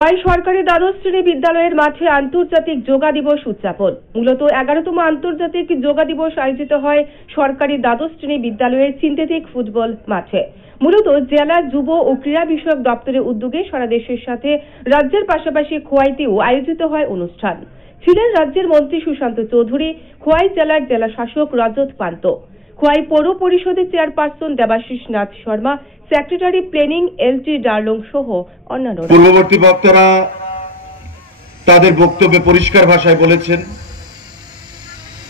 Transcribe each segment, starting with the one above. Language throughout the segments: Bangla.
সরকারি দ্বাদশ শ্রেণী বিদ্যালয়ের মাঠে আন্তর্জাতিক যোগা দিবস উদযাপন। মূলত 11তম আন্তর্জাতিক যোগা দিবস আয়োজিত হয় সরকারি দ্বাদশ শ্রেণী বিদ্যালয়ের সিনথেটিক ফুটবল মাঠে। মূলত জেলা যুব ও ক্রীড়া বিষয়ক দপ্তরের উদ্যোগে সারা দেশের সাথে রাজ্যের পাশাপাশি খোয়াইতেও আয়োজিত হয় অনুষ্ঠান। ছিলেন রাজ্যের মন্ত্রী সুশান্ত চৌধুরী, খোয়াই জেলার জেলা শাসক রজত পান্ত, খোয়াই পৌর পরিষদের chairperson Debashis Nath Sharma, secretary planning L T. Darlong সহ অন্যান্যরা। পূর্ববর্তী বক্তারা তাদের বক্তব্যে পরিষ্কার ভাষায় বলেছেন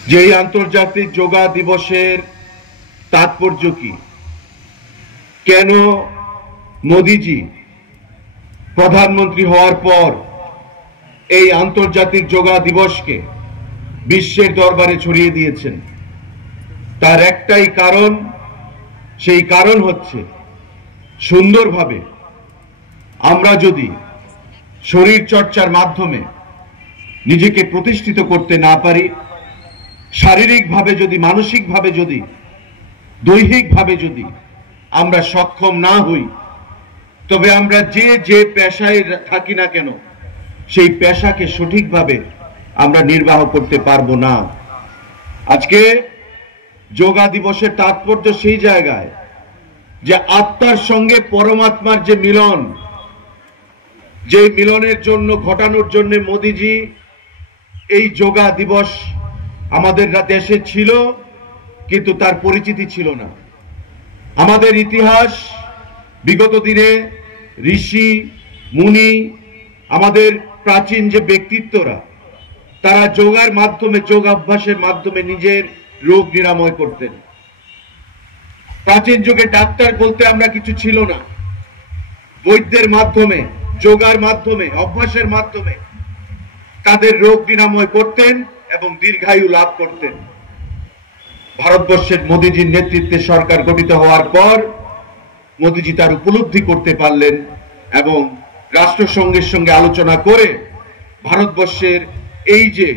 যে এই আন্তর্জাতিক যোগা দিবসের তাৎপর্য কি, কেন মোদিজি প্রধানমন্ত্রী হওয়ার পর এই আন্তর্জাতিক যোগা দিবসকে বিশ্বের দরবারে ছড়িয়ে দিয়েছেন। তার একটাই কারণ, সেই কারণ হচ্ছে সুন্দরভাবে আমরা যদি শরীর চর্চার মাধ্যমে নিজেকে প্রতিষ্ঠিত করতে না পারি, শারীরিকভাবে যদি, মানসিকভাবে যদি, দৈহিকভাবে যদি আমরা সক্ষম না হই, তবে আমরা যে পেশায় থাকি না কেন সেই পেশাকে সঠিকভাবে আমরা নির্বাহ করতে পারবো না। আজকে যোগা দিবসের তাৎপর্য সেই জায়গায় যে আত্মার সঙ্গে পরমাত্মার যে মিলন, যে মিলনের জন্য ঘটানোর জন্য মোদিজি এই যোগা দিবস আমাদের দেশে ছিল, কিন্তু তার পরিচিতি ছিল না। আমাদের ইতিহাস, বিগত দিনে ঋষি মুনি, আমাদের প্রাচীন যে ব্যক্তিত্বরা, তারা যোগার মাধ্যমে, যোগাভ্যাসের মাধ্যমে নিজের রোগ নিরাময় করতেন। প্রাচীন যুগে ডাক্তার বলতে আমরা কিছু ছিল না, বৈদ্যের মাধ্যমে, যোগার মাধ্যমে, অভ্যাসের মাধ্যমে তাদের রোগ নিরাময় করতেন এবং দীর্ঘায়ু লাভ করতেন। ভারতবর্ষের মোদিজির নেতৃত্বে সরকার গঠিত হওয়ার পর মোদিজি তার উপলব্ধি করতে পারলেন এবং রাষ্ট্রসংঘের সঙ্গে আলোচনা করে ভারতবর্ষের এই যে